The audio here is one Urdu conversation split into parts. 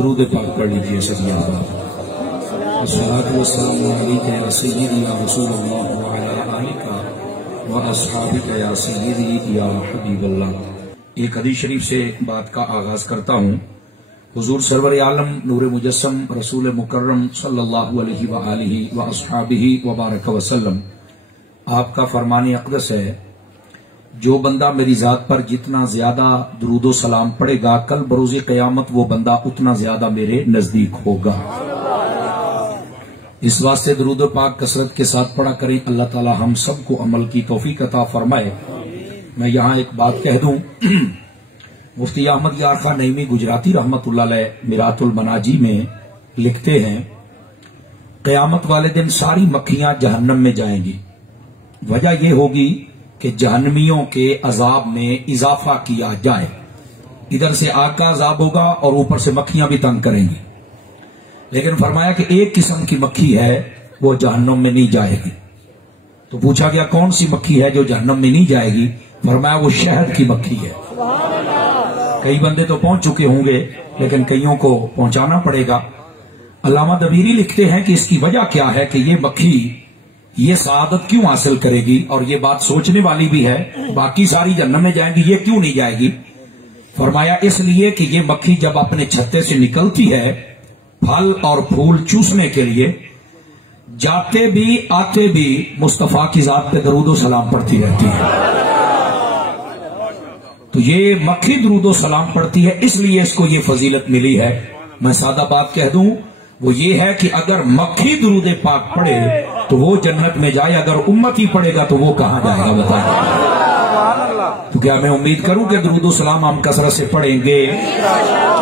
درود پاک پڑھ لیجیے سبھی آباد الصلاۃ والسلام علیک یا سیدی یا رسول اللہ وعلی آلک و اصحابک یا سیدی یا حبیب اللہ۔ ایک حدیث شریف سے بات کا آغاز کرتا ہوں۔ حضور سرور عالم نور مجسم رسول مکرم صلی اللہ علیہ وآلہ و اصحابہ وبارک وسلم آپ کا فرمان اقدس ہے، جو بندہ میری ذات پر جتنا زیادہ درود و سلام پڑھے گا، کل بروز قیامت وہ بندہ اتنا زیادہ میرے نزدیک ہوگا۔ اس واسطے درود و پاک کثرت کے ساتھ پڑھا کریں، اللہ تعالی ہم سب کو عمل کی توفیق عطا فرمائے۔ میں یہاں ایک بات کہہ دوں، مفتی احمد یار خان نعیمی گجراتی رحمت اللہ علیہ میرات المناجی میں لکھتے ہیں، قیامت والے دن ساری مکھیاں جہنم میں جائیں گی۔ وجہ یہ ہوگی کہ جہنمیوں کے عذاب میں اضافہ کیا جائے، ادھر سے آگ کا عذاب ہوگا اور اوپر سے مکھیاں بھی تنگ کریں گی، لیکن فرمایا کہ ایک قسم کی مکھی ہے وہ جہنم میں نہیں جائے گی۔ تو پوچھا گیا کون سی مکھی ہے جو جہنم میں نہیں جائے گی؟ فرمایا وہ شہد کی مکھی ہے۔ کئی بندے تو پہنچ چکے ہوں گے لیکن کئیوں کو پہنچانا پڑے گا۔ علامہ دبیری لکھتے ہیں کہ اس کی وجہ کیا ہے کہ یہ مکھی یہ سعادت کیوں حاصل کرے گی، اور یہ بات سوچنے والی بھی ہے، باقی ساری جہنم میں جائیں گی، یہ کیوں نہیں جائے گی؟ فرمایا اس لیے کہ یہ مکھی جب اپنے چھتے سے نکلتی ہے پھل اور پھول چوسنے کے لیے، جاتے بھی آتے بھی مصطفیٰ کی ذات پہ درود و سلام پڑھتی رہتی ہے۔ تو یہ مکھی درود و سلام پڑھتی ہے، اس لیے اس کو یہ فضیلت ملی ہے۔ میں سادہ بات کہہ دوں، وہ یہ ہے کہ اگر مکھی درود پاک پڑھے تو وہ جنت میں جائے، اگر امت ہی پڑھے گا تو وہ کہاں جائے گا بتائیں؟ تو کیا میں امید کروں کہ درود و سلام ہم کثرت سے پڑھیں گے؟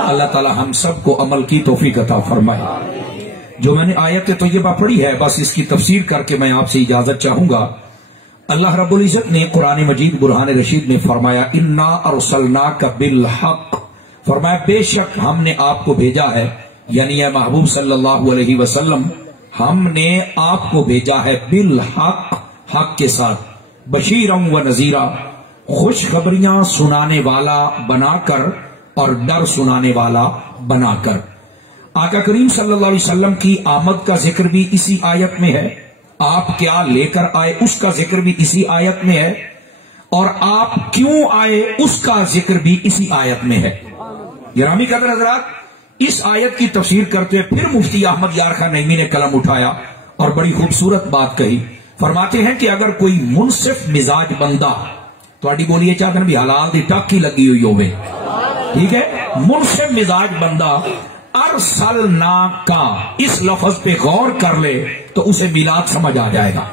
اللہ تعالی ہم سب کو عمل کی توفیق عطا فرمائے۔ جو میں نے آیت طیبہ پڑھی ہے بس اس کی تفسیر کر کے میں آپ سے اجازت چاہوں گا۔ اللہ رب العزت نے قرآن مجید برہان رشید میں فرمایا انا ارسلناک بالحق، فرمایا بے شک ہم نے آپ کو بھیجا ہے، یعنی اے محبوب صلی اللہ علیہ وسلم ہم نے آپ کو بھیجا ہے بالحق، حق کے ساتھ، بشیرا و نذیرا، خوشخبریاں سنانے والا بنا کر اور ڈر سنانے والا بنا کر۔ آقا کریم صلی اللہ علیہ وسلم کی آمد کا ذکر بھی اسی آیت میں ہے، آپ کیا لے کر آئے اس کا ذکر بھی اسی آیت میں ہے، اور آپ کیوں آئے اس کا ذکر بھی اسی آیت میں ہے۔ گرامی قدر حضرات، اس آیت کی تفسیر کرتے ہوئے پھر مفتی احمد یار خان نعیمی نے قلم اٹھایا اور بڑی خوبصورت بات کہی۔ فرماتے ہیں کہ اگر کوئی منصف مزاج بندہ، تھوڑی بولیے چاہتے ہیں بھی حلال دی ٹاکی لگی ہوئی ہوئے، ٹھیک ہے، منصف مزاج بندہ ارسلنا کا اس لفظ پہ غور کر لے تو اسے میلاد سمجھ آ جائے گا۔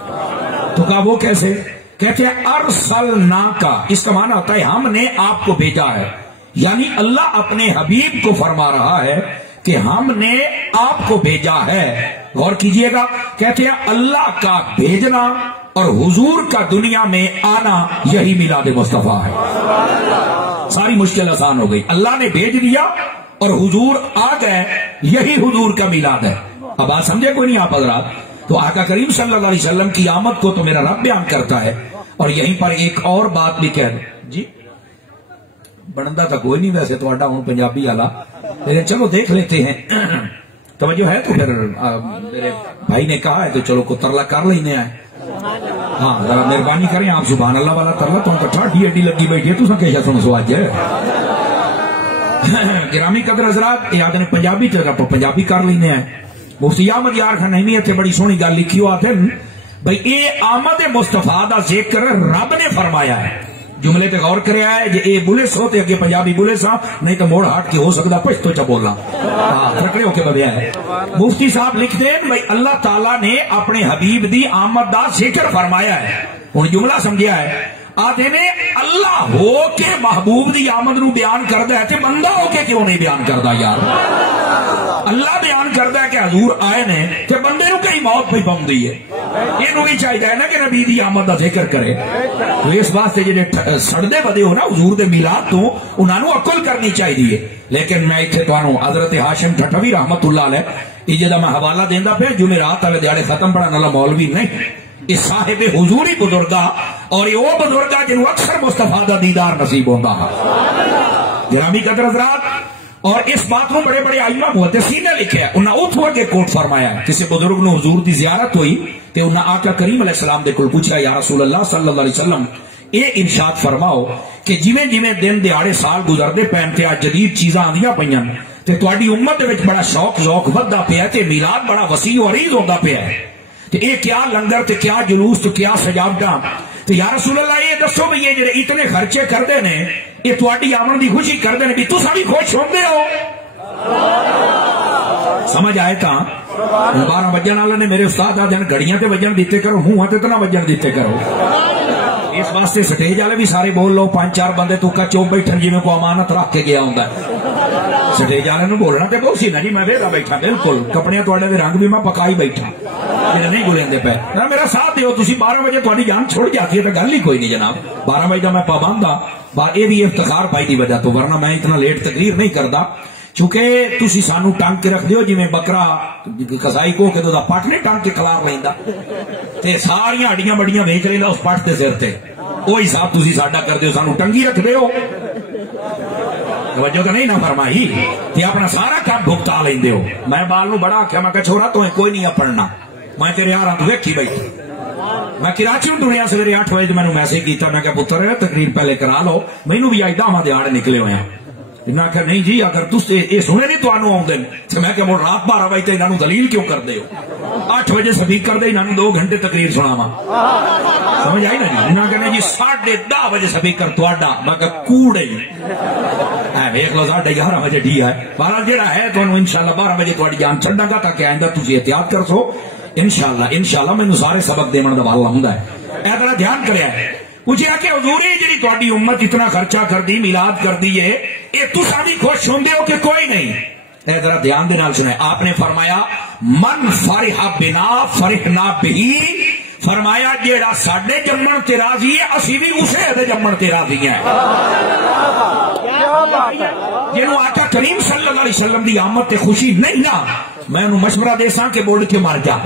تو کہا وہ کیسے؟ کہتے ہیں ارسلنا کا اس کا معنی ہوتا ہے ہم نے آپ کو بھیجا ہے، یعنی اللہ اپنے حبیب کو فرما رہا ہے کہ ہم نے آپ کو بھیجا ہے۔ غور کیجئے گا، کہتے ہیں اللہ کا بھیجنا اور حضور کا دنیا میں آنا یہی میلاد مصطفیٰ ہے۔ ساری مشکل آسان ہو گئی، اللہ نے بھیج دیا اور حضور آ گئے، یہی حضور کا میلاد ہے۔ اب بات سمجھے کوئی نہیں آپ حضرات؟ تو آقا کریم صلی اللہ علیہ وسلم کی آمد کو تو میرا رب بیان کرتا ہے، اور یہیں پر ایک اور بات بھی کہہ دیں جی، بنتا تھا کوئی نہیں ویسے تو ہوں پنجابی والا، لیکن چلو دیکھ لیتے ہیں، توجہ ہے تو پھر میرے بھائی نے کہا ہے تو چلو کو ترلا کر لینے آئے۔ ہاں ذرا مہربانی کریں آپ، سبحان اللہ والا ترلا تو کٹھا ڈی ایڈی لگی بیٹھی ہے، تو سن کیسا سن سو آج ہے۔ گرامی قدر حضرات، یاد نے پنجابی تو پنجابی کر لینے آئے۔ مفتی احمد یار خان نعیمی تے بڑی سونی گل لکھی ہوا تھے بھئی اے آمد مصطفیٰ دا ذکر رب نے فرمایا ہے۔ جملے پہ غور کرے آئے جے اے بولے سو تے اگے پنجابی بولے سا، نہیں تو موڑ ہٹ کے ہو سکتا پشتو چا بولنا، تھکڑے ہو کے بدیا ہے۔ مفتی صاحب لکھتے ہیں بھئی اللہ تعالیٰ نے اپنے حبیب دی آمد دا ذکر فرمایا ہے۔ ان جملہ سمجھیا ہے، آدھے نے اللہ ہو کے محبوب دی آمد نو بیان کردہ ہے تے بندہ ہو کے کیوں نہیں بیان کردہ یار؟ اللہ بیان کردہ ہے کہ حضور آئے نے تے بندے نو کئی موت پہ پاؤں دی ہے، یہ نو بھی چاہیے ہے نا کہ نبی دی آمد دا ذکر کرے۔ تو اس واسطے جنہیں سڑدے بدے ہو نا حضور دے میلاد تو انہاں نو عقل کرنی چاہیے۔ لیکن میں اتھے توانوں حضرت ہاشم ٹھٹوی رحمت اللہ علیہ یہ جدہ میں حوالہ دیندہ پھر جمعرات والے دیہاڑے ختم پڑھا نالا مولوی نہیں، اس صاحب حضوری بزرگا اور یہ وہ بزرگا جنہوں اکثر مصطفیٰ دا دیدار نصیب ہوندہ۔ گرامی قدر حضرات، اور اس بات کو بڑے بڑے آئمہ محدثین نے لکھا ہے. انہاں اتھو اگے کوٹ فرمایا ہے کسی بزرگ نے حضور دی زیارت ہوئی تے انہاں آقا کریم علیہ السلام دے کول پوچھا یا رسول اللہ صلی اللہ علیہ وسلم اے ارشاد فرماؤ کہ جویں جویں دن دیہاڑے سال گزردے پین تے جدید چیزاں آندیاں پیاں تے تہاڈی امت دے وچ بڑا شوق ذوق وددا پیا تے میلاد بڑا وسیع و عریض ہوندا پیا ہے تے اے کیا لنگر تے کیا جلوس تے کیا سجاوٹاں تے یا رسول اللہ یہ دسو بھی یہ جڑے اتنے خرچے کردے نے یہ تہاڈی آمن دی خوشی کردے نے بھی تساں بھی خوش ہوندے ہو؟ سمجھ آئے تا 12 بجن والے نے میرے استاد آ جان گھڑیاں تے وجن دیتے کرو منہ تے اتنا وجن دیتے کرو. اس واسطے سٹیج والے بھی سارے بول لو 5-4 بندے تو کا چوپ بیٹھن جی میں کو امانت رکھ کے گیا ہوں سٹیج والے نو بولنا تے بہت سی نا جی میں ویلا بیٹھا بالکل کپڑے تھوڑے دے رنگ بھی میں پکائی بیٹھا نہیں گلیں پہ میرا ساتھ دیو تسی 12 بجے تھوڑی جان چھوڑ جاتی ہے تو گل ہی کوئی نہیں جناب 12 بجے میں پابند ہاں یہ بھی افتخار پائی دی وجہ تو ورنہ میں اتنا لیٹ تقریر نہیں کرتا چونکہ تسی سانو ٹانگ کے رکھ دیو جی میں بکرا کسائی کو کہ دا پٹ نہیں ٹانگ کے کلار لیندا تے ساریاں ہڈیاں بڑیاں ویچ لیندا اس پٹ دے سر تے وہ حساب تسی ساڈا کر دیو سانو ٹنگی رکھ دیو توجہ تو نہیں نہ فرمائی تے اپنا سارا کام بھگتا لیندے ہو. میں بال نو بڑا آکھیا میں کہ چھوڑا تو کوئی نہیں پڑھنا میں تیرے یار تو ویکھی بیٹھی میں کراچی ٹریا سویرے 8 بجے میں میسج کیتا میں کہ پتر تقریر پہلے کرا لو مینوں بھی اج 10 دیہاڑے نکلے ہوئے ہیں. میں کہ نہیں جی اگر تس یہ سنے نہیں تو آدھے تو میں کہ مڑ رات 12 بجے انہوں نے دلیل کیوں کر دے ہو 8 بجے سپیک کر دے انہوں نے 2 گھنٹے تقریر سناوا سمجھ آئی نا جی انہوں نے کہنا جی 10:30 بجے سپیکر تہاڈا میں کہ کوڑے ویکھ لو 11:30 بجے ڈی ہے بہرحال جہاں ہے تو انشاءاللہ 12 بجے تہاڈی جان چھڈاں گا تاکہ آئندہ تسی احتیاط کر سو انشاءاللہ مینوں سارے سبق دیون دا حوالہ ہوندا ہے. اے طرح دھیان کریا پوچھا کہ حضور جی تہاڈی امت اتنا خرچہ کر دی میلاد کر دی ہے یہ تساں بھی خوش ہوندے ہو کہ کوئی نہیں؟ اے ذرا دھیان دے نال سنیں آپ نے فرمایا من فرح بنا فرحنا بہی فرمایا جیڑا ساڈے جمن تے راضی ہے اسی بھی اسے دے جمن تے راضی ہیں. جنوں آقا کریم صلی اللہ علیہ وسلم دی آمد تے خوشی نہیں نا میں انہوں مشورہ دے ساں کہ بول کے مر جا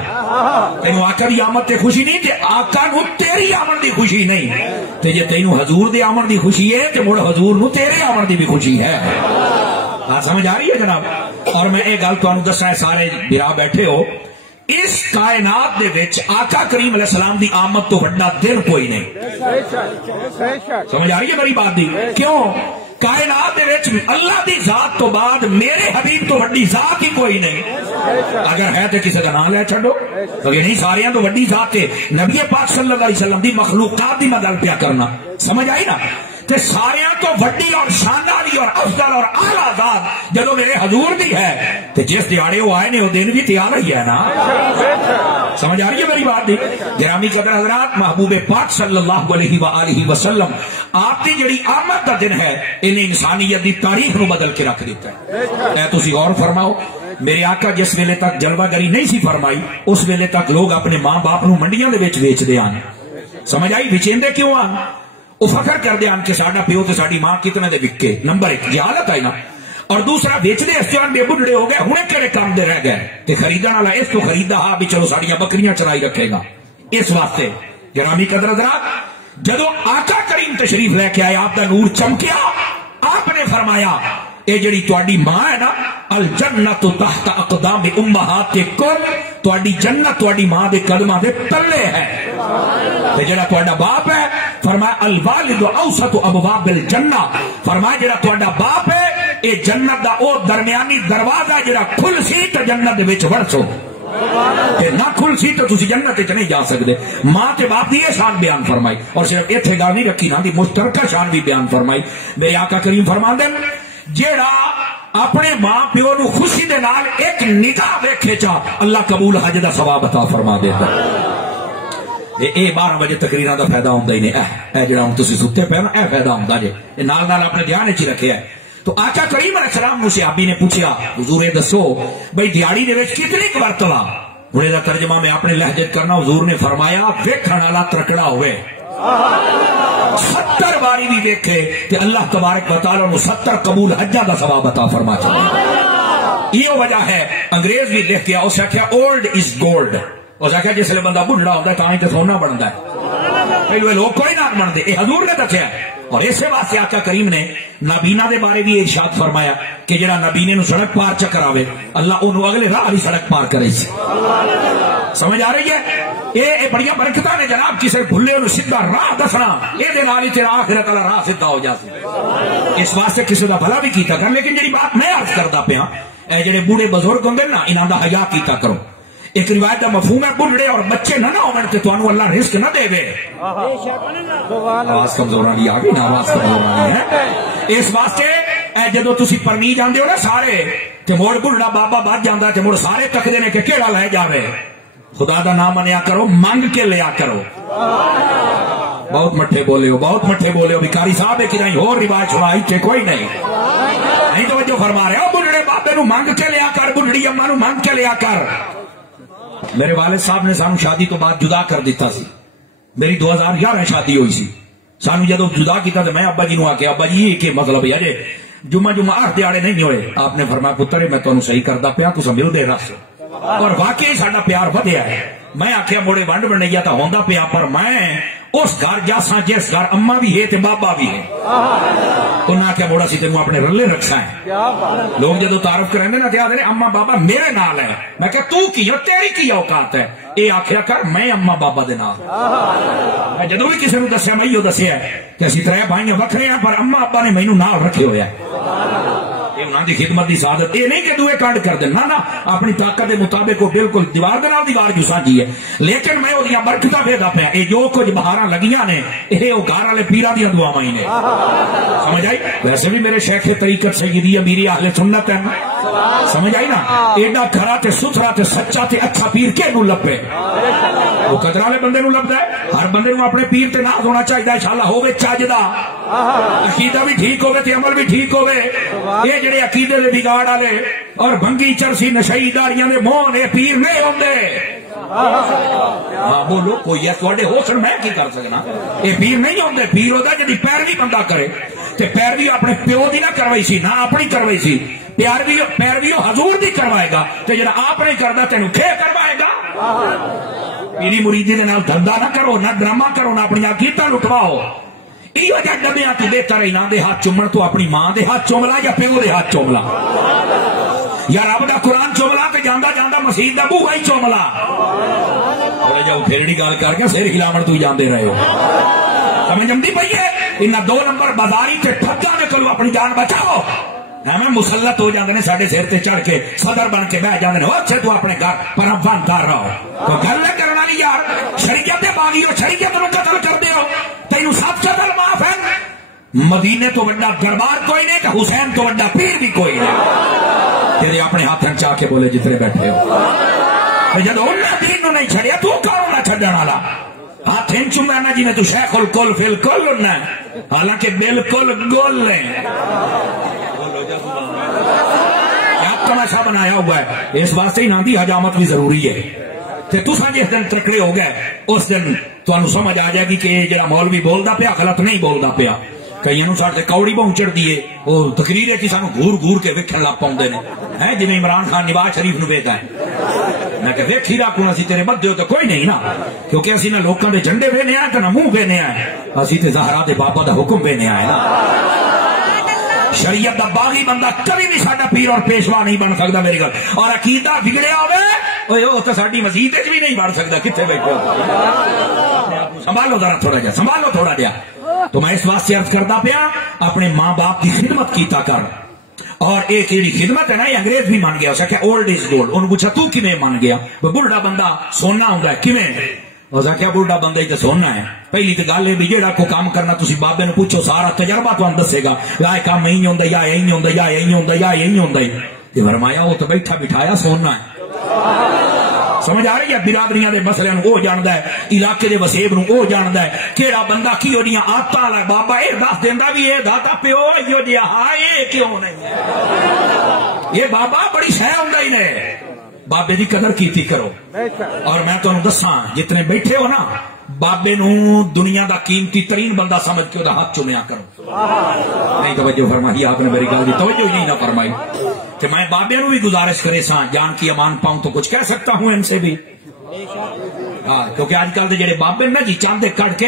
تینوں آقا دی آمد تے خوشی نہیں تے آقا نو تیری آمد دی خوشی نہیں تے جے تینوں حضور دی آمد دی خوشی ہے تے مڑ حضور نو تیرے آمد دی بھی خوشی ہے. سمجھ آ رہی ہے جناب؟ اور میں ایک گل تانوں دساں سارے برا بیٹھے ہو اس کائنات دے وچ آقا کریم علیہ السلام دی آمد تو بڑا دن کوئی نہیں. سمجھ آ رہی ہے میری بات دی؟ کیوں کائنات دے وچ اللہ دی ذات تو بعد میرے حبیب تو بڑی ذات ہی کوئی نہیں. اگر ہے تو کسی کا نام لے چھڈو کیونکہ نہیں ساریاں تو بڑی ذات ہے. نبی پاک صلی اللہ علیہ وسلم دی مخلوقات دی میں گل پیا کرنا سمجھ آئی نا تے ساریاں تو بڑی اور شانداری اور افضل اور اعلیٰ ذات جدو میرے حضور دی ہے تے جس دیہاڑے وہ آئے نے وہ دن بھی تیار ہی ہے نا. سمجھ آ رہی ہے میری بات دی؟ گرامی قدر حضرات محبوب پاک صلی اللہ علیہ وآلہ وسلم آپ کی جڑی آمد کا دن ہے انہیں انسانیت دی تاریخ نو بدل کے رکھ دیتا ہے. اے تسی غور فرماؤ میرے آقا جس ویلے تک جلوہ گری نہیں سی فرمائی اس ویلے تک لوگ اپنے ماں باپ نو منڈیاں دے وچ ویچ دے آن. سمجھ آئی؟ وچیندے کیوں آن؟ وہ فخر کر دے آن کہ ساڈا پیو تے ساڈی ماں کتنے دے وکے. نمبر 1 جہالت ہے نا اور دوسرا بیچنے اس جان بے بڈھڑے ہو گئے ہنے کہڑے کام دے رہ گئے تے خریدن والا اس تو خریدا ہاں بھی چلو ساڈیاں بکریاں چرائی رکھے گا. اس واسطے گرامی قدر حضرات جدو آقا کریم تشریف لے کے آئے آپ دا نور چمکیا آپ نے فرمایا اے جڑی تواڈی ماں ہے نا الجنت تحت اقدام امہاتکم تواڈی جنت تواڈی ماں دے قدماں دے تلے ہے. تے جڑا تواڈا باپ ہے فرمایا الوالد اوسط ابواب الجنہ فرمایا جڑا تواڈا باپ ہے اے جنت دا او درمیانی دروازہ جڑا کھل سی تے جنت دے وچ وڑ سو تے نہ کھل سی تو تسی جنت وچ نہیں جا سکدے. ماں تے باپ دی یہ شان بیان فرمائی اور صرف ایتھے گل نہیں رکھی نا دی مشترکہ شان بھی بیان فرمائی. میرے آقا کریم فرماندے جیڑا اپنے ماں پیو نو خوشی دے نال ایک نگاہ ویکھے چا اللہ قبول حج دا ثواب عطا فرما دیتا. اے 12 بجے تقریراں دا فائدہ ہوندا ہی نہیں. اے جڑا ہن تسی ستے پے نا اے فائدہ ہوندا جے اے نال نال اپنے دھیان وچ رکھیا ہے. تو آقا کریم علیہ السلام نو صحابی نے پوچھا حضور دسو بھئی دیہاڑی دے وچ کتنی مرتبہ ہن دا ترجمہ میں اپنے لہجے کرنا. حضور نے فرمایا ویکھن والا ترکڑا ہوئے 70 باری بھی دیکھے کہ اللہ تبارک و تعالی نے 70 قبول حجہ دا ثواب عطا فرما چاہے. یہ وجہ ہے انگریز بھی لکھ گیا اس کیا اولڈ از گولڈ. اس کیا جس لئے بندہ بڑھڑا ہوتا ہے تاں ہی تے سونا بنتا ہے. پہلو لوگ کوئی نہ بنتے یہ حضور نے دسیا اور اسے واسطے آقا کریم نے نابینا دے بارے بھی ارشاد فرمایا کہ جڑا نابینے نو سڑک پار چکراوے اللہ انہوں اگلے راہ والی سڑک پار کرے سی. سمجھ آ رہی ہے؟ یہ بڑی برکتاں نے جناب. کسی بھلے نو سیدھا راہ دسنا یہ نال ہی تیرا آخرت والا راہ سیدھا ہو جاتا. اس واسطے کسی دا بھلا بھی کیتا کر. لیکن جڑی بات میں عرض کردا پیا اے جڑے بوڑھے بزرگ ہوندے نا انہاں دا حیا کیتا کرو. ایک روایت کا مفہوم ہے بڑھڑے اور بچے نہ ہون تے تانوں اللہ رزق نہ دے وے. آواز کمزور آ رہی ہے نا آواز کمزور آ رہی ہے. اس واسطے جدو تسی پرنی جاندے ہو نا سارے تے مڑ بڑھڑا بابا بچ جاندا تے مڑ سارے تکدے نے کہ کیڑا لے جاوے. خدا دا نام منیا کرو منگ کے لیا کرو. بہت مٹھے بولے ہو بہت مٹھے بولے ہو. بھکاری صاحب ایک نہیں اور رواج چھوڑا اتنے کوئی نہیں توجہ فرما رہے ہو. بڑھڑے بابے نو منگ کے لیا کر بڑھڑی اما نو منگ کے لیا کر. میرے والد صاحب نے سانو شادی تو بعد جدا کر دیتا سی. میری 2011 شادی ہوئی سی. سانو جدو جدا کیتا تو میں ابا جی نو آکھیا ابا جی کہ مطلب ہے جی جمعہ ہر دیہڑے نہیں ہوئے. آپ نے فرمایا پتر میں تمہیں صحیح کردا پیا تساں ملدے رس. اور واقعی ساڈا پیار ودیا ہے. میں آخیا موڑے ونڈ بنیا تو ہوندا پیا پر میں اس گھر جاسا جس گھر اما بھی ہے تے بابا بھی ہے. انہاں آخیا موڑا سی تینوں اپنے رلے رکھا ہے. لوگ جدو تعارف کریں نا کہ آدھے اما بابا میرے نال ہے. میں کہ تو کی تیری کی اوقات ہے. یہ آخیا کر میں اما بابا دے نال. میں جدو بھی کسی نے دسیا میں یہ دسیا کہ اسی طرح بھائی وکھرے ہیں پر اما ابا نے مینوں نال رکھے ہوئے ہے. انہاں دی خدمت دی سعادت یہ نہیں کہ دوے کانڈ کر دینا نا اپنی طاقت کے مطابق وہ بالکل دیوار دے نال دیوار جو سانجی ہے. لیکن میں وہ برکتاں بھیجدا پیا. یہ جو کچھ بہاراں لگیاں نے یہ وہ گھر والے پیراں دیاں دعاواں ہی نے. سمجھ آئی؟ ویسے بھی میرے شیخ طریقت سیدی امیری اہل سنت ہے. سمجھ آئی نا؟ ایڈا کھرا تے ستھرا تے سچا تے اچھا پیر کے نو لبے وہ قدر والے بندے نو لبدا ہے. ہر بندے نو اپنے پیر تے ناز ہونا چاہیے انشاءاللہ ہوے چج دا عقیدہ بھی ٹھیک ہوے تے عمل بھی ٹھیک ہوے. یہ جڑے عقیدے دے بگاڑ والے اور بھنگی چرسی نشئی داڑیاں دے مون اے پیر نہیں ہوندے. ہاں بولو کوئی ہے تواڈے حسن میں کی کر سکنا. اے پیر نہیں ہوندے. پیر ہوندا جدی پیروی بندہ کرے تے پیروی اپنے پیو دی نہ کروائی سی نہ اپنی کروائی سی. پیروی حضور دی کروائے گا تے جڑا آپ نہیں کردا تینوں کھے کروائے گا. پیری مریدی دے نال دھندا نہ کرو نہ ڈرامہ کرو نہ اپنی عقیدہ لٹواؤ. یہ وجہ ڈبیاں تو بہتر ہے نہ دے ہاتھ چومن تو اپنی ماں دے ہاتھ چوملا یا پیو دے ہاتھ چوملا یا رب دا قرآن چوملا تے جاندا جاندا مسیح دا بوہا ہی چوملا. تھوڑا جا پھیرڑی گل کر کے سر ہلاون تو جاندے رہے ہو. سمجھ آندی پئی ہے؟ انہاں 2 نمبر بازاری تے ٹھگاں دے کولوں اپنی جان بچاؤ. ہمیں مسلط ہو جاندے نے ساڈے سر تے چڑھ کے صدر بن کے بیٹھ جاندے نے. اچھے تو اپنے گھر پر افغان کر رہو تو گل کرن والی یار شریعت دے باغی ہو شریعت نو قتل کر دیو تینوں سب قتل معاف ہے. مدینے تو بڑا دربار کوئی نہیں تے حسین تو بڑا پیر بھی کوئی نہیں. تیرے اپنے ہاتھ چاہ کے بولے جتنے بیٹھے ہو جب انہیں دین نو نہیں چھڑیا تو کون نہ چھڑن والا. ہاتھ چومنا جی نے تو شیخ الکل فی الکل ہونا حالانکہ بالکل گول نہیں. تماشا بنایا ہوا ہے. اس واسطے نام دی حجامت بھی ضروری ہے. تساں جس دن ترکڑے ہو گئے اس دن تمہیں سمجھ آ جائے گی کہ جڑا مولوی بولدا پیا غلط نہیں بولدا پیا. کئی سارے کوڑی بہن چڑھتی ہے وہ تقریر ہے سانو گور گور کے ویکھن لگ پاؤندے نے جی عمران خان نواز شریف نو ویکھدا ہے. میں کہ ویکھی رکھوں اسی تیرے بدے ہو تو کوئی نہیں نا کیونکہ اسی نہ لوکاں دے جھنڈے وینے آ تے نہ منہ وینے آ. اسی تے زہرا دے بابا دا حکم وینے آئے نا. شریعت دا باغی بندہ کبھی بھی ساڈا پیر اور پیشوا نہیں بن سکتا. میری گل اور عقیدہ بگڑیا ہوئے وہ تو ساڈی مسجد وچ بھی نہیں بن سکتا. کتنے بیٹھے سنبھالو ذرا تھوڑا جہا سنبھالو تھوڑا جہا. تو میں اس واسطے عرض کرتا پیا اپنے ماں باپ کی خدمت کیتا کر. اور ایک جی خدمت ہے نا یہ انگریز بھی مان گیا. اس کہ اولڈ از گولڈ. انہوں پوچھا تو کیویں مان گیا؟ بڑھڑا بندہ سونا ہوندا ہے کیویں؟ اس کیا بڑھڑا بندہ ہی تو سونا ہے. پہلی تو گل ہے بھی جہاں کو کام کرنا تسی بابے نو پوچھو سارا تجربہ تمہیں دسے گا یا کام یہی ہوندا یا یہی ہوندا یا یہی ہوندا یا یہی ہوندا. تے فرمایا وہ تو بیٹھا بٹھایا سونا ہے. سمجھ آ رہی ہے؟ برادریاں دے مسئلے نو وہ جاندا ہے علاقے دے وسیب نو وہ جاندا ہے کیڑا بندہ کی اودیاں عادتاں والا بابا اے دس دیندا بھی اے داتا پیو ایو جیا ہاں اے کیوں نہیں ہے. یہ بابا بڑی شے ہوندا ہی نے. بابے دی قدر کیتی کرو. اور میں تانوں دساں جتنے بیٹھے ہو نا بابے نو دنیا دا قیمتی ترین بندہ سمجھ کے دا ہاتھ چومیا کرو. نہیں توجہ فرمائی آپ نے میری گل دی توجہ ہی نہیں نہ فرمائی کہ میں بابے نو بھی گزارش کرے سا جان کی امان پاؤں تو کچھ کہہ سکتا ہوں ان سے بھی. ہاں کیونکہ اج کل کے جڑے بابے نا جی چاند کٹ کے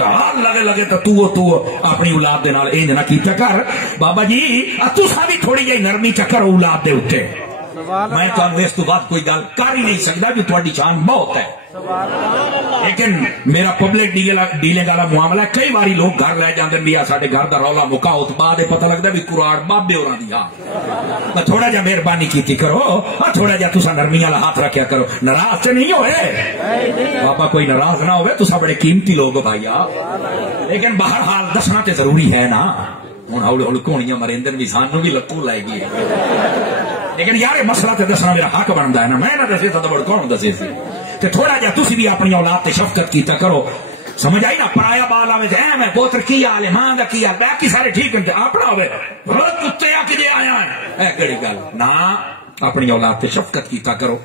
ہاتھ لگے لگے تو اپنی اولاد دے نال انج نہ کیتا کر. بابا جی تساں بھی تھوڑی جہی نرمی چکر اولاد دے اوتے. میں تمہیں اس تو بعد کوئی گل کر ہی نہیں سکتا جو تھوڑی شان بہت ہے. لیکن میرا پبلک ڈیلنگ والا معاملہ ہے. کئی باری لوگ گھر لے جاندے بھی ساڈے گھر دا رولا مکاؤ تو بعد پتہ لگتا بھی کراڑ بابے ہوراں دی. ہاں تھوڑا جا مہربانی کیتی کرو, تھوڑا جا تساں نرمی والا ہاتھ رکھیا کرو. ناراض تے نہیں ہوئے بابا, کوئی ناراض نہ ہوئے. تساں بڑے قیمتی لوگ ہو بھائیا, لیکن بہرحال دسنا تے ضروری ہے نا. ہوں ہولی ہولی کہونیاں مریندن بھی سانوں بھی لتوں لائے گی, لیکن یار مسئلہ تے دسنا میرا حق بنتا ہے نا. میں نہ دسے تو بڑھ کون دسے سی. تھوڑا جا تسی بھی اپنی اولاد تے شفقت کیتا کرو. سمجھ آئی نا, پرایا بال آوے تے میں پوتر کی حال ہے, ماں دا کی حال, باقی سارے ٹھیک ہیں, اپنا ہوئے بہت کتے آ کے آیا ہے کہڑی گل نا. اپنی اولاد تے شفقت کیتا کرو.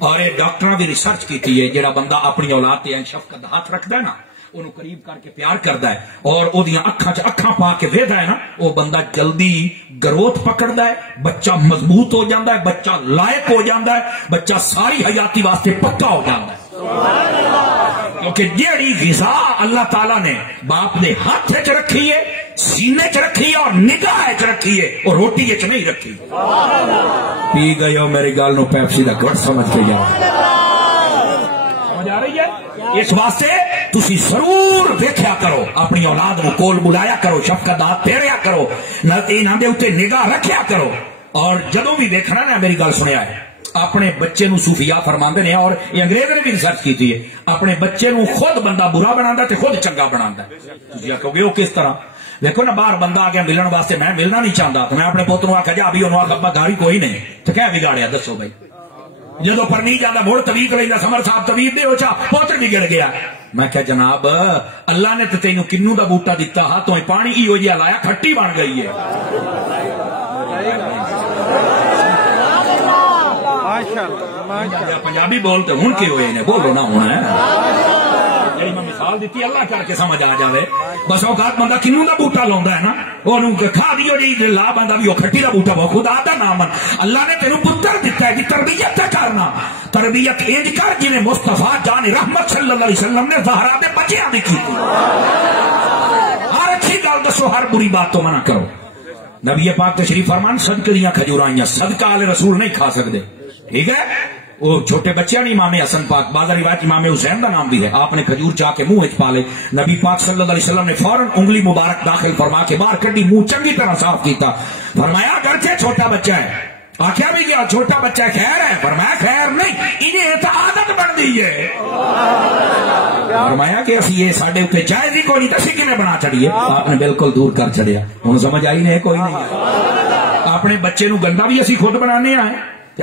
اور ڈاکٹر بھی ریسرچ کیتی ہے, جڑا بندہ اپنی اولاد تے شفقت ہاتھ رکھدا ہے نا, انہوں قریب کر کے پیار کردا ہے اور او دیاں اکھاں چ اکھاں پا کے ویکھدا ہے نا, وہ بندہ جلدی گروتھ پکڑدا ہے, بچہ مضبوط ہو جاندا ہے, بچہ لائق ہو جاندا ہے, بچہ ساری حیاتی واسطے پکا ہو جاندا ہے. کیونکہ جیڑی غذا اللہ تعالیٰ نے باپ نے ہاتھ چ رکھی ہے, سینے چ رکھی ہے اور نگاہ چ رکھی ہے, اور روٹی چ نہیں رکھی. پی گئے ہو میری گل نو پیپسی دا گھٹ سمجھ کے جاؤ. سمجھ آ رہی ہے؟ اس واسطے تسی ضرور دیکھیا کرو, اپنی اولاد کو کول بلایا کرو, شفقت ہاتھ پھیریا کرو, انہاں دے اوتے نگاہ رکھیا کرو. اور جدوں بھی دیکھنا نا, میری گل سنیا ہے, اپنے بچے نو صوفیاء فرماندے نے, اور یہ انگریز نے بھی ریسرچ کی ہے, اپنے بچے نو خود بندہ برا بناتا تے خود چنگا بناتا ہے. تسی آکھو گے وہ کس طرح؟ دیکھو نا, باہر بندہ آ گیا ملن واسطے, میں ملنا نہیں چاہتا, تو میں اپنے پوت نو آکھا جا ابھی انہوں آکھا ابا گاڑی کوئی نہیں, تو کیا بگاڑیا دسو بھائی. جدو پر نہیں جانا مڑ طویل لینا, سمر صاحب طویل دے ہو چا پوتر بگڑ گیا. میں کہا جناب اللہ نے تینوں کنوں دا بوٹا دیتا ہا, تو پانی ہی ہو جیا لایا, کھٹی بن گئی ہے. پنجابی بولتے ہوں کی ہوئے نے, بولو نہ ہونا ہے. جی میں مثال دیتی اللہ کر کے سمجھ آ جائے. بس اوقات بندہ کنوں دا بوٹا لوندا ہے نا, وہ کھا دیو جی لا بندہ بھی وہ کھٹی دا بوٹا, وہ خدا دا نام. اللہ نے تینوں پتر دیتا ہے کہ تربیت تے کرنا, تربیت انج کر جی مصطفیٰ جان رحمت صلی اللہ علیہ وسلم نے زہرا دے بچیاں دی کی. ہر اچھی گل دسو, ہر بری بات تو منع کرو. نبی پاک تشریف فرمان صدقے دیاں کھجورائیاں صدقہ آل رسول نہیں کھا سکتے. ٹھیک ہے, وہ چھوٹے بچے نہیں, امام حسن پاک, بعض روایت امام حسین کا نام بھی ہے, آپ نے کھجور چاہ کے منہ پالے. نبی پاک صلی اللہ علیہ وسلم نے فوراً انگلی مبارک داخل فرما کے باہر کڈی, منہ چنگی طرح صاف کیتا. فرمایا گرچہ چھوٹا بچہ ہے, آخیا بھی کیا چھوٹا بچہ خیر ہے؟ فرمایا خیر نہیں, انہیں تو عادت بن گئی ہے. فرمایا کہ اسی یہ ساڈے اوپر جائز ہی کوئی نہیں, تسی کیویں بنا چڑیے؟ آپ نے بالکل دور کر چڑیا. ہن سمجھ آئی نہیں؟ کوئی نہیں. اپنے بچے نو گندا بھی اسی خود بنانے ہیں,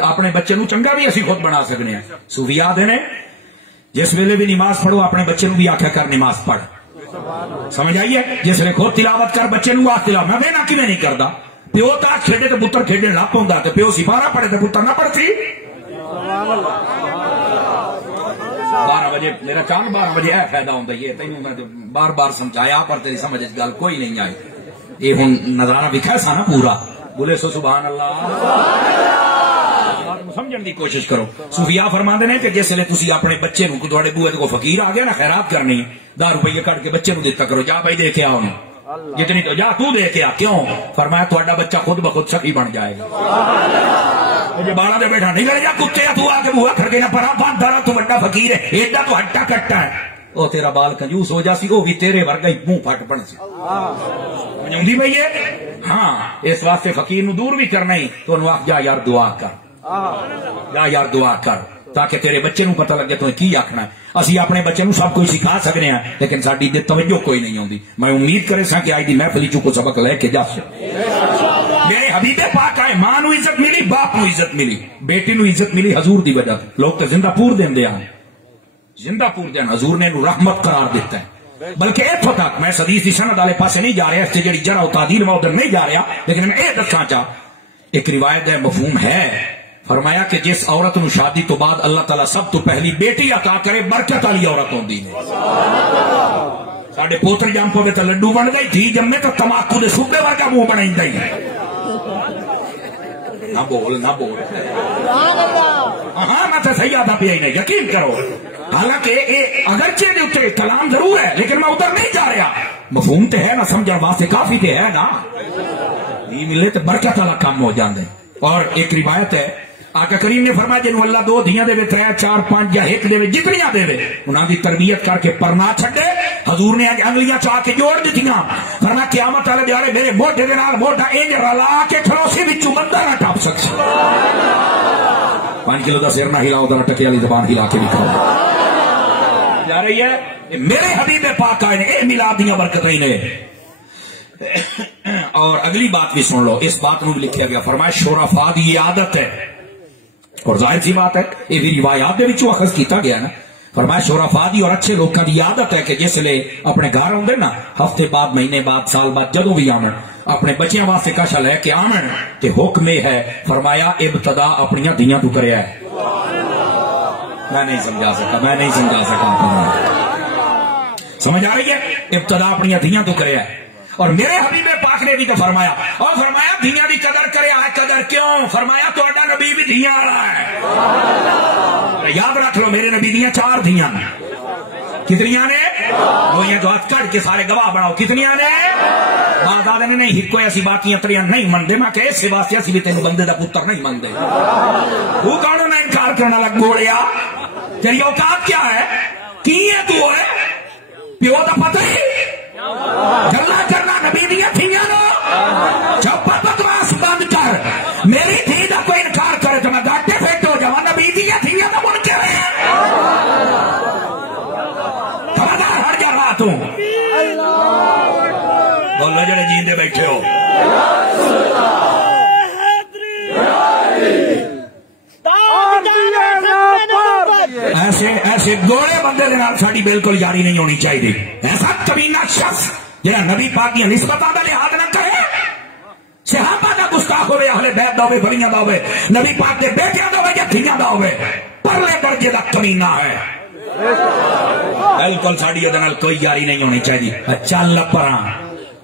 اپنے بچے نو چنگا بھی اسی خود بنا سکنے ہیں. صوفیاء دے نے جس ویلے بھی نماز پڑھو اپنے بچے نو بھی آخیا کر نماز پڑھ. سمجھ آئیے؟ جس ویلے خود تلاوت کر بچے نو آخ تلاوت. میں نہ کیویں نہیں کردا, پیو تاش کھیڈے تو پتر کھیڈن لگ پوندا, تے پیو سپارہ پڑھے تو پتر نہ پڑھتی. 12 بجے میرا چاند 12 بجے اے فائدہ ہوندا ہے, تینوں میں بار بار سمجھایا پر تیری سمجھ گل کوئی نہیں آئی. یہ ہن نظارہ وکھا سا نا پورا, بولے سو سبحان اللہ. سمجھن دی کوشش کرو. صوفیاء فرماندے نے کہ جس ویلے تسی اپنے بچے نو تواڈے بوئے تے کوئی فقیر آ گیا نا, خیرات کرنی, 10 روپے کٹ کے بچے نو دیتا کرو, جا بھائی دے کے آ انہوں, جتنی تو جا تو دے کے آ. کیوں؟ فرمایا تہاڈا بچہ خود بخود سخی بن جائے گا. مجھے بالا دے بیٹھا نہیں لڑ جا کتے, تو آ کے بوہا کھڑ کے نہ پرا باندھا, تو بڑا فقیر ہے, ایڈا تو ہٹا کٹا ہے, وہ تیرا بال کنجوس ہو جاسی, وہ بھی تیرے ورگا ہی منہ پھٹ بن سی. سمجھاؤندی بھائی ہے؟ ہاں, اس واسطے فقیر نو دور بھی کرنا ہی تو انہوں آخ جا یار دعا کر, جا یار دعا کر, تاکہ تیرے بچے نو پتہ لگے تو کی آخنا ہے. اسی اپنے بچے نو سب کچھ سکھا سکنے ہیں, لیکن ساڈی توجہ کوئی نہیں ہوندی. میں امید کرے سا کہ آج دی محفل چ کو سبق لے کے جا سکے. میرے حبیب پاک آئے, ماں نو عزت ملی, باپ نو عزت ملی, بیٹی نو عزت ملی حضور دی وجہ. لوگ تو زندہ پور دیندے ہیں, زندہ پور دین, حضور نے رحمت قرار دیتا ہے. بلکہ اتوں تک میں حدیث کی سند والے پاسے نہیں جا رہا, اس سے جڑی جرا و تعدیل میں ادھر نہیں جا رہا, لیکن میں یہ دسنا چاہ, ایک روایت ہے, مفہوم ہے. فرمایا کہ جس عورت نو شادی تو بعد اللہ تعالیٰ سب تو پہلی بیٹی عطا کرے, برکت والی عورت ہوندی ہے. ساڈے پوتر جم پوے تو لڈو بن گئی, دھی جمے تو تماکو دے صوبے ورگا منہ بنائندا ہی ہے. نہ بول نہ بول. ہاں میں تو صحیح آتا پیا ہی یقین کرو. حالانکہ اگرچہ اترے کلام ضرور ہے لیکن میں ادھر نہیں جا رہا. مفہوم تو ہے نا, سمجھا واسطے کافی تو ہے نا. نہیں ملے تو برکت والا کام ہو جاندے. اور ایک روایت ہے آقا کریم نے فرمایا جنہوں اللہ 2 دھیاں دے 3 4 5 یا 1 دے جتنیاں دے انہاں دی تربیت کر کے پرنا چھڈے. حضور نے انگلیاں چاہ کے جوڑ دیتیاں. فرمایا قیامت والے دیہڑے میرے موٹے دے نال موٹا انج رلا کے کھڑوسی وچوں بندہ نہ ٹپ سکے. 5 کلو دا سر نہ ہلاؤ ذرا ٹکے والی زبان ہلا کے دکھاؤ. جا رہی ہے میرے حبیب پاک آئے نے اے میلاد دیاں برکتیں نے. اور اگلی بات بھی سن لو, اس بات میں بھی لکھا گیا فرمایا شرفاء دی یہ عادت ہے. اور ظاہر سی بات ہے یہ بھی روایات دے وچوں اخذ کیتا گیا نا. فرمایا شرفاء دی اور اچھے لوگوں کی عادت ہے کہ جس لے اپنے گھر ہوندے نا ہفتے بعد مہینے بعد سال بعد جدوں بھی آمن اپنے بچیاں واسطے کاشا لے کے آمن تے حکم ہے فرمایا ابتدا اپنی دھیاں تو کریا ہے. میں نہیں سمجھا سکا. سمجھ آ رہی ہے؟ ابتدا اپنی دھیاں تو کریا ہے. اور میرے حبیب پاک نے بھی تو فرمایا, اور فرمایا دھیاں دی قدر کرے. قدر کیوں؟ فرمایا تہاڈا نبی بھی دھیاں والا ہے. یاد رکھ لو میرے نبی دیاں 4 دھیاں. کتنیاں نے؟ وہ یہ تو ہاتھ کٹ کے سارے گواہ بناؤ. کتنیاں نے؟ بازاد نے نہیں ہکو ایسی باقیاں تریاں نہیں مندے. میں کہ اس واسطے اسی بھی تینوں بندے دا پتر نہیں مندے. وہ کون نے انکار کرنا لگ گوڑیا؟ تیری اوقات کیا ہے؟ کی ہے تو ہے پیو دا پتہ ہی گلا کرنا نبی دیا تھیاں نو. چپ بکواس بند کر. میری تھی دا کوئی انکار کرے تو میں گاٹے پھیٹ ہو جاؤں. نبی دیا تھیاں دا منکر ہے. خبردار ہٹ جا رہا تو بولو جڑے جیندے بیٹھے ہو. ایسے گوڑے بندے دے نال ساڈی بالکل یاری نہیں ہونی چاہیے. ایسا کمینہ شخص جہاں نبی پاک دی نسبتاں دا لحاظ نہ کرے, صحابہ دا گستاخ ہوئے, اہل بیت دا ہوئے, بڑیاں دا ہوئے, نبی پاک دے بیٹیاں دا ہوئے یا دھیاں دا ہوئے, پرلے درجے دا کمینہ ہے. بالکل ساڈی دے نال کوئی یاری نہیں ہونی چاہیے. چل پراں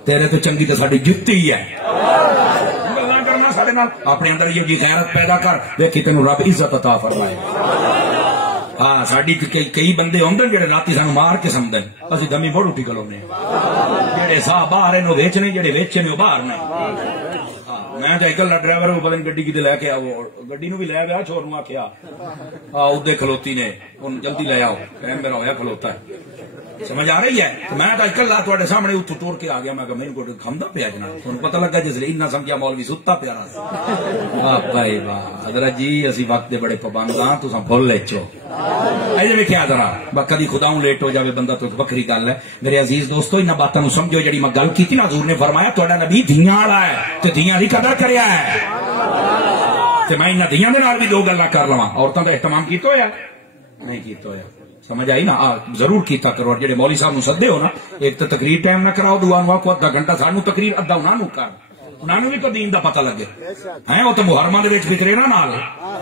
تیرے تو چنگی تو ساڈی جتی ہے. اپنے اندر یہ جی غیرت پیدا کر دیکھی تینوں رب عزت عطا فرمائے. ہاں ساڈی کئی بندے ہوندے جڑے راتی سانو مار کے سمجھدے اسی دمی بڑو ٹکلونے جڑے سا باہر نو ویچنے جڑے ویچے نے باہر نے. میں تو اکلا ڈرائیور پتہ نہیں گڈی کتے لے کے آؤ, گڈی نو بھی لے گیا چھوڑ نو آخیا ادے کھلوتی نے ان جلدی لے آؤ ٹائم میرا ہویا کھلوتا ہے. سمجھ آ رہی ہے؟ میں تو اکلا تھوڑے سامنے اتو ٹور کے آ گیا. میں میرے کو کھمدا پیا جناب تھوڑا پتہ لگا جس لیے اتنا سمجھا مولوی ستا پیا رہا. واہ بھائی واہ حضرت جی اسی وقت دے بڑے پابند ہاں تساں بھول لیچو. ایجے ویکھیا ذرا کدی خداؤں لیٹ ہو جاوے بندہ تو ایک بکری گل ہے. میرے عزیز دوستو انہاں باتاں نو سمجھو جڑی میں گل کیتی نا. حضور نے فرمایا تہاڈا نبی دھیاں والا ہے تے دھیاں دی قدر کریا ہے. تے میں انہاں دھیاں دے نال بھی 2 گلاں کر لواں. عورتاں دا اہتمام کیتا ہویا نہیں کیتا ہویا؟ سمجھ آئی نا؟ ضرور کیتا کرو. اور جڑے مولوی صاحب نو سدے ہو نا ایک تو تقریر ٹائم نہ کراؤ, دعا نو آکھو ادھا گھنٹہ سانو تقریر ادھا انہاں نو کر. انہاں نو بھی تو دین دا پتہ لگے ہیں. وہ تو محرمہ دے وچ فکرے نا نال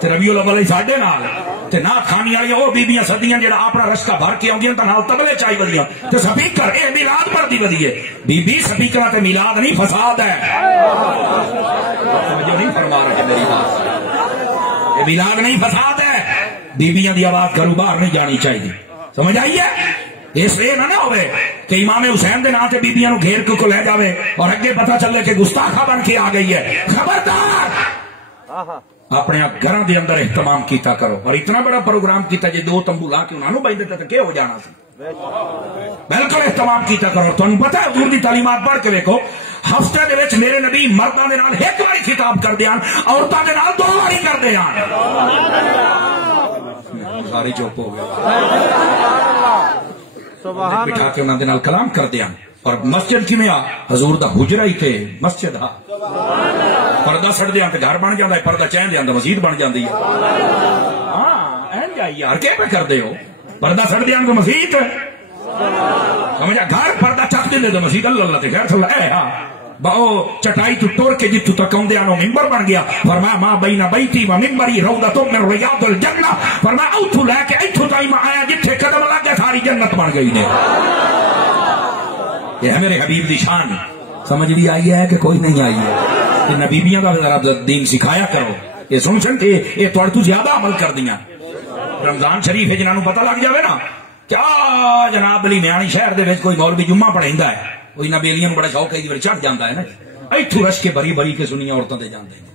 تے ربیع الاول ساڈے نال تے نعت خوانی والی او بیبیاں سدیاں جڑا اپنا رشکا بھر کے آوندیاں تے نال تبلے چائی ودیاں تے سپیکر اے میلاد پڑھ دی ودی ہے. بی بی سپیکراں تے میلاد نہیں فساد ہے. توجہ نہیں فرما رہے میری بات. یہ میلاد نہیں فساد ہے. بیبیاں دی آواز گھروں باہر نہیں جانی چاہیے. سمجھ آئیے؟ اس لیے نہ ہوئے کہ امام حسین دے نام سے بیبیاں نو گھیر کے لے جاوے اور اگے پتہ چلے کہ گستاخا بن کے آ گئی ہے. خبردار اپنے گھراں دے اندر اہتمام کیتا کرو. اور اتنا بڑا پروگرام کیتا جے 2 تمبو لا کے انہاں نو بہندے تے کیا ہو جانا سی. بالکل اہتمام کیتا کرو. تانوں پتہ ہے حضور دی تعلیمات پڑھ کے دیکھو ہفتے دے وچ میرے نبی مرداں دے نال 1 واری خطاب کردے ہن, عورتاں دے نال 2 واری کردے ہن. سارے چپ ہو گئے. بٹھا کے انہاں دے نال کلام کردے ہن. اور مسجد کیویں آ حضور دا حجرہ ہی تے مسجد ہا. پردہ سڑ دے ہن تے گھر بن جاندا ہے, پردہ چین دے ہن تے مسجد بن جاندی ہے. ہاں این جائی یار کی پہ کردے ہو؟ پردہ سڑ دے ہن تے مسجد سمجھا گھر پردہ چک دے تے مسجد اللہ اللہ تے خیر صلی اللہ. اے ہاں باؤ چٹائی تو ٹور کے جتو تک آدھے آنو ممبر بن گیا. فرمایا ماں بین بیتی و ممبری روضۃ من ریاض الجنہ. فرمایا اتھو لے کے اتھو تائی میں آیا جتھے قدم لگ گیا ساری جنت بن گئی نے. یہ ہے میرے حبیب دی شان. سمجھ بھی آئی ہے کہ کوئی نہیں آئی ہے؟ نبیبیاں کا ذرا دین سکھایا کرو. یہ سن سنتے یہ تو زیادہ عمل کر دیا. رمضان شریف ہے جنہوں پتہ لگ جائے نا کیا جناب علی میانی شہر دے کوئی مولوی جمعہ پڑھیندا ہے, کوئی نبیلیاں بڑا شوق ہے چڑھ جاتا ہے نا, اتو رش کے بری بری کے سنیا عورتوں سے جانے ہیں.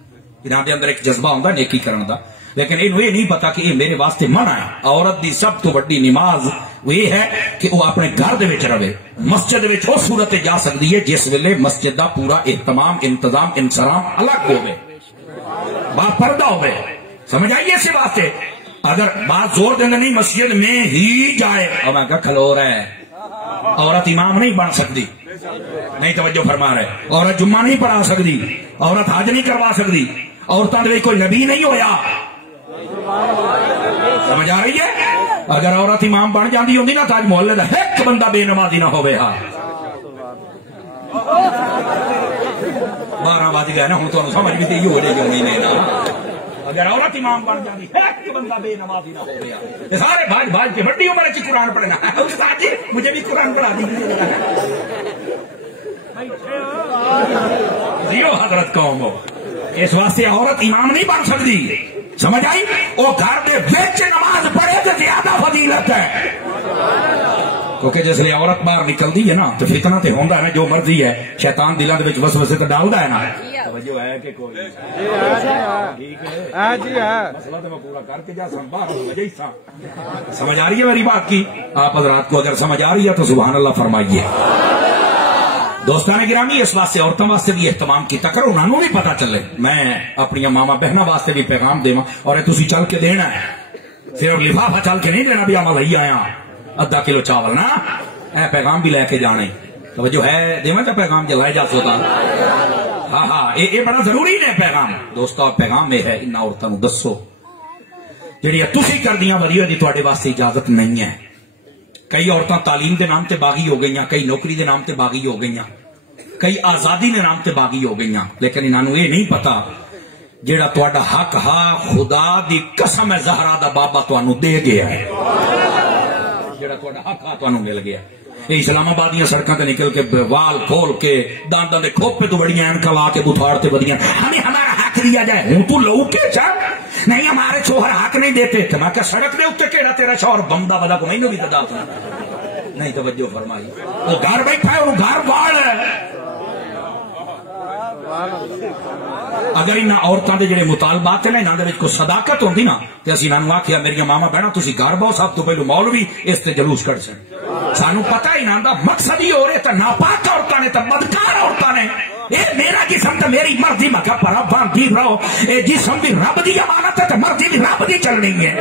انہوں کے اندر ایک جذبہ ہوتا نیکی کرنے کا, لیکن یہ نہیں پتا کہ یہ میرے واسطے منع ہے. عورت دی سب تو بڑی نماز وہ یہ ہے کہ وہ اپنے گھر دے وچ رہے. مسجد وچ اس صورت جا سکتی ہے جس ویلے مسجد دا پورا اہتمام انتظام انصرام الگ ہوئے, با پردہ ہوئے. سمجھ آئیے اس واسطے اگر بات زور دینا نہیں مسجد میں ہی جائے اور میں کہا کھلو رہا ہے, عورت امام نہیں بن سکتی. نہیں توجہ فرما رہے, عورت جمعہ نہیں پڑھا سکتی, عورت حج نہیں کروا سکتی, عورتوں کے لیے کوئی نبی نہیں ہویا. سمجھ آ رہی ہے؟ اگر عورت امام بن جاتی ہوتی نا تو آج محلے کا ایک بندہ بے نمازی نہ ہوئے. ہاں 12 بج گئے نا, ہوں تو سمجھ بھی تو یہ ہو جائے گی نہیں نا. اگر عورت امام بن جاتی ایک بندہ بے نمازی نہ ہو گیا. سارے بھاج بھاج کے بڑی عمر کی قرآن پڑھنا استاد جی مجھے بھی قرآن پڑھا دیجیے حضرت قوم ہو. اس واسطے عورت امام نہیں بن سکتی. سمجھ آئی؟ وہ گھر کے بچ نماز پڑھے تو زیادہ فضیلت ہے, کیونکہ جس لیے عورت باہر نکلتی ہے نا تو فتنہ تے ہوندا ہے نا, جو مرضی ہے شیطان دلوں دے وچ وسوسے تے ڈالدا ہے نا. توجہ ہے کہ کوئی ٹھیک ہے ہاں جی ہاں مسئلہ تو میں پورا کر کے جا باہر وجہ سا. سمجھ آ رہی ہے میری بات کی؟ آپ حضرات کو اگر سمجھ آ رہی ہے تو سبحان اللہ فرمائیے. دوستان گرامی اس واسطے عورتوں واسطے بھی اہتمام کیتا کرو, انہوں بھی پتا چلے. میں اپنی ماما بہنوں واسطے بھی پیغام دیواں, اور تسی چل کے دینا ہے, صرف لفافہ چل کے نہیں دینا بھی عمل ہی آیا آدھا کلو چاول نا, اے پیغام بھی لے کے جانے. توجہ ہے دیواں کا پیغام جلائے جا سوتا. ہاں ہاں یہ بڑا ضروری ہے پیغام. دوستو پیغام یہ ہے ان عورتوں دسو جہاں تسی کر دیاں ولیو دی تواڈے واسطے اجازت نہیں ہے. کئی عورتیں تعلیم کے نام تے باغی ہو گئی, کئی نوکری کے نام تے باغی ہو گئی, کئی آزادی کے نام تے باغی ہو گئی, لیکن انہوں یہ نہیں پتا جیڑا تہاڈا حق ہا خدا دی قسم ہے زہرا دا بابا تانوں دے گیا ہے. جیڑا تہاڈا حق ہا تانوں مل گیا. یہ اسلام آباد دیا سڑکوں تے نکل کے وال کھول کے دانتوں کے کھوپے تو بڑی اینکاں لا کے بتھاڑ تے بدیاں ہمیں ہمارا حق دیا جائے. ہوں تو لو کے چل نہیں ہمارے شوہر حق نہیں دیتے تو میں کہ سڑک دے اتنے کیڑا تیرا شوہر بمدا بدا کو مینوں بھی تو دس نہیں. توجہ فرمائی, وہ گھر بیٹھا ہے, وہ گھر بال ہے. اگر ان عورتوں کے جڑے مطالبات ہیں انہوں نے کوئی صداقت ہوتی نا تو اسی انہوں آخیا میری ماما بہنا تھی گھر بہو سب تو پہلو مولوی اس سے جلوس کر سن. سانو پتا ہی انہوں کا مقصد ہی ہو رہے تو ناپاک عورتوں نے تو بدکار عورتوں نے میرا جسم تو میری مرضی میں کہا پر باندھی رہو. یہ جسم بھی رب دی امانت ہے تو مرضی بھی رب دی چلنی ہے.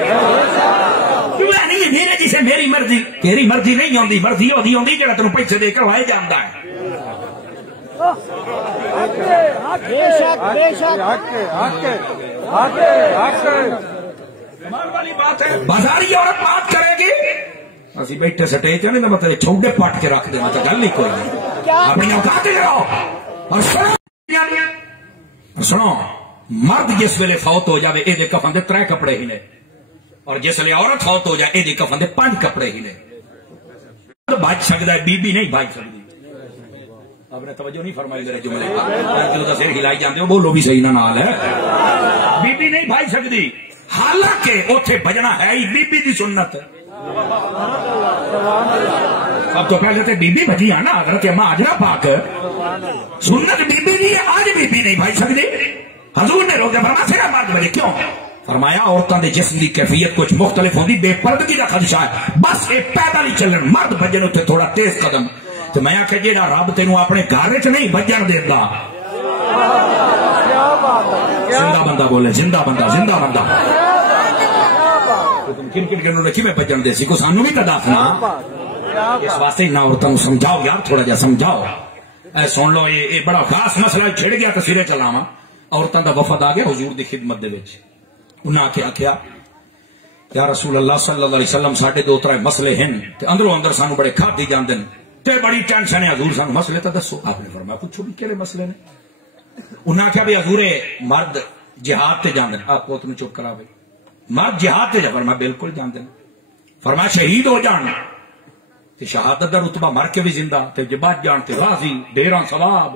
نہیں میرے جسے میری مرضی تیری مرضی نہیں ہوتی, مرضی ہوتی ہوتی جہاں تین پیسے دے کر لائے جانا ہے. بازاری عورت بات کرے گی اسی بیٹھے سٹیج نہیں تو مطلب چھوٹے پٹ کے رکھ دینا تو گل نہیں کوئی نہیں. اپنی اوقات رہو. اور سنو مرد جس ویلے فوت ہو جائے یہ کفن دے 3 کپڑے ہی نے, اور جس ویلے عورت فوت ہو جائے یہ کفن دے 5 کپڑے ہی نے. بچ سکتا ہے بی بی نہیں بچ سکتی. آپ نے توجہ نہیں فرمائی میرے جملے پر, سر ہلائی جاتے ہو بولو بھی صحیح نہ نال ہے. بی بی نہیں بچ سکتی, حالانکہ اوتھے بجنا ہے ہی بی بی دی سنت. اب تو پہلے تو بی بی بجی ہے نا حضرت اما حاجرہ پاک, سنت بی بی نہیں ہے. آج بی بی نہیں بچ سکتی. حضور نے روکے فرمایا صرف مرد بجے. کیوں؟ فرمایا عورتوں کے جسم کی کیفیت کچھ مختلف ہوتی, بے پردگی کا خدشہ ہے, بس یہ پیدل ہی چلن. مرد بجن اتنے تھوڑا تیز قدم. تو میں آخیا جیڑا رب تینوں اپنے گھر چ نہیں بجن دیتا. زندہ بندہ بولے, زندہ بندہ, زندہ بندہ. تم کن کن کنوں نے کی میں بجن دے سی کو سانو بھی کدا سنا. اس واسطے نہ عورتوں سمجھاؤ یار, تھوڑا جا سمجھاؤ. اے سن لو یہ بڑا خاص مسئلہ چھڑ گیا تو سرے چلاوا. عورتوں کا وفد آ گیا حضور دی خدمت دے وچ. انہاں آخیا یا رسول اللہ صلی اللہ علیہ وسلم ساڈے 2-3 مسئلے ہیں تے اندروں اندر سانو بڑے کھادی جاندے تے بڑی ٹینشن ہے. حضور سانو مسئلے تو دسو. آپ نے فرمایا پوچھو بھی کہڑے مسئلے نے. انہاں آخیا بھی حضور مرد جہاد تے جاندے. آپ کو تم چپ کرا بھائی, مرد جہاد تے جا. فرمایا بالکل جاندے. فرمایا شہید ہو جان تے شہادت دا رتبہ, مر کے بھی زندہ تے جے بچ جان تے راضی, 13 ثواب.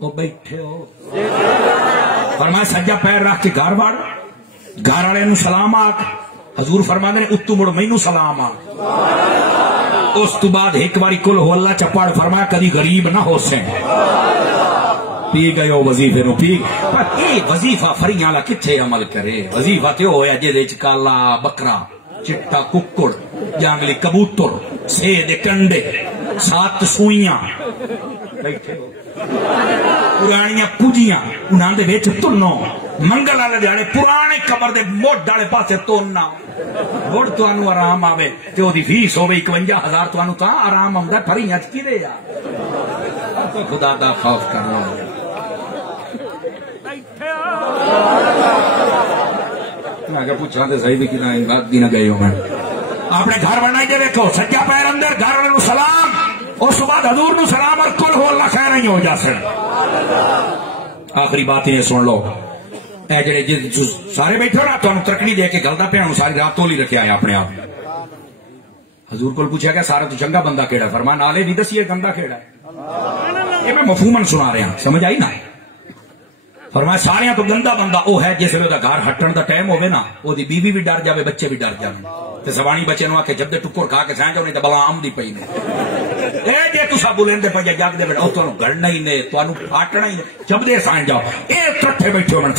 وہ بیٹھے ہو فرمایا سجا پیر رکھ کے گھر وڑ گھر والے نو سلام آکھ حضور فرما نے اتو مڑ مینو سلام آ اس تو بعد ایک باری کل ہو اللہ چپاڑ فرمایا کدی غریب نہ ہو سیں پی گئے ہو وظیفے نو پی پر اے وظیفہ فریاں والا کتھے عمل کرے وظیفہ تے ہویا جے وچ کالا بکرا چٹا ککڑ جانگلی کبوتر سے دے کنڈے 7 سوئیاں بیٹھے ہو پرانیاں پوجیاں انہاں دے وچ تلنو منگل والے دیہڑے پرانے قبر دے موڈ والے پاسے توننا موڑ تانوں آرام آوے تے او دی فیس ہوے 51000 تانوں تاں آرام آوندا پھریاں چ کیدے آ خدا دا خوف کرنا میں کہ پوچھاں تے صحیح بھی کنا بات دی نہ گئے ہو میں اپنے گھر بنائی دے دیکھو سجا پیر اندر گھر والے نو سلام اس بعد حضور نو سلام اور کل ہو اللہ خیر ہی ہو جا سن آخری بات یہ سن لو اے جڑے سارے بیٹھے ہو نا تانوں ترکڑی دے کے گلدا پیا ساری رات تولی رکھے آئے اپنے آپ حضور کو پوچھا کہ سارا تو چنگا بندہ کیڑا فرمایا نالے بھی دسیے گندا کیڑا یہ میں مفہوماً سنا رہا سمجھ آئی نا فرمایا سارے تو گندا بندہ وہ ہے جس ویلے گھر ہٹن دا ٹائم ہوے نا وہ بیوی بھی ڈر جاوے بچے بھی ڈر جاوے تے سوانی بچے نو آ کے جب دے ٹکر کھا کے سائیں جاؤ نہیں تے بلا آم دی پئی نے اے جے تساں بولندے پے جگ دے بیٹھو تانوں گڑنا ہی نے تانوں پھاٹنا ہی جب دے سائیں جاؤ اے کٹھے بیٹھے ہون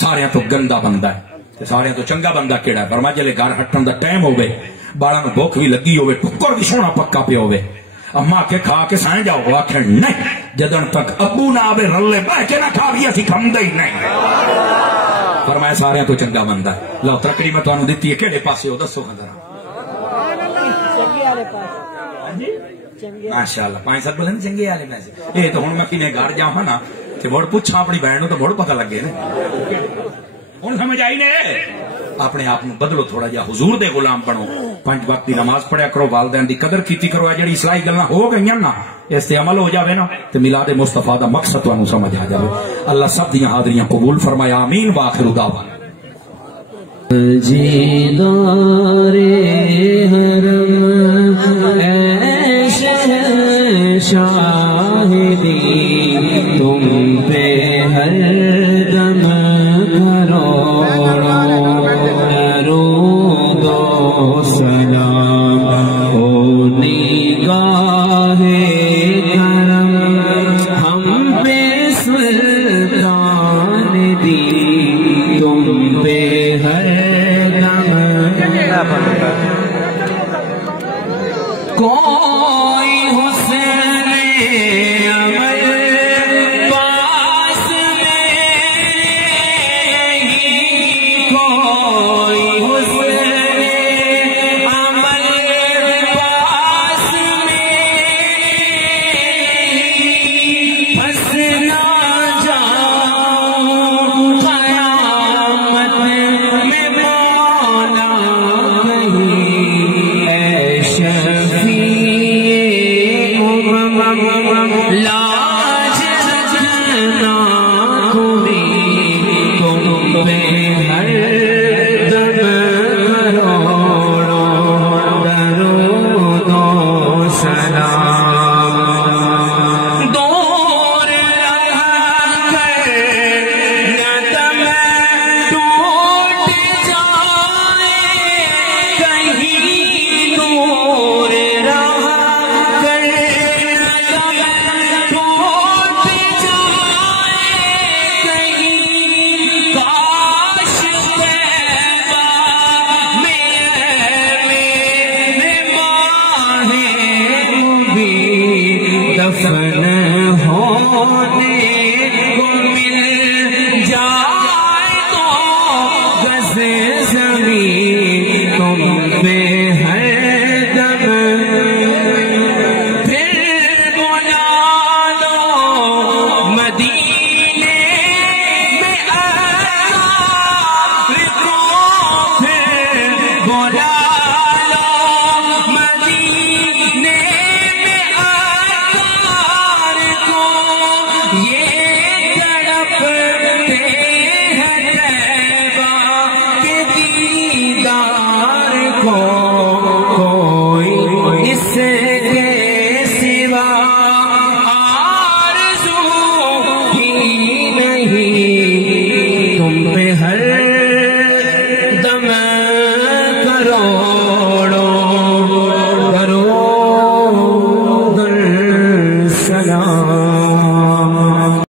سارے تو گندا بندہ ہے تے سارے تو چنگا بندہ کیڑا ہے فرمایا جلے گھر ہٹن دا ٹائم ہوے بالاں نو بھوک بھی لگی ہوے ٹکر بھی سونا پکا پیا ہوے اما کے کھا کے سائیں جاؤ آخر نہیں جدن تک ابو نہ آوے رلے بہ کے نہ کھا بھی اسی کھمدے ہی نہیں فرمایا سارے تو چنگا بندہ ہے لو ترکڑی میں تانوں دتی ہے کیڑے پاسے ہو دسو ذرا ماشاءاللہ 500 بولے چنگے والے پیسے اے تو ہن میں کنے گھر جاواں نا تے مڑ پوچھاں اپنی بہن نو تو مڑ پتہ لگے نا ہن سمجھ آئی نے اپنے آپ نو بدلو تھوڑا جا حضور دے غلام بنو 5 وقت دی نماز پڑھیا کرو والدین دی قدر کیتی کرو جڑی اصلاحی گلاں ہو گئیاں نا اس تے عمل ہو جاوے نا تے میلاد مصطفی دا مقصد تانوں سمجھ آ جاوے اللہ سب دیاں حاضریاں قبول فرمایا آمین واخر دعوانا جیدار حرم اے شاہدی تم پہ ہر دم درود و سلام او نگاہ کرم ہم پہ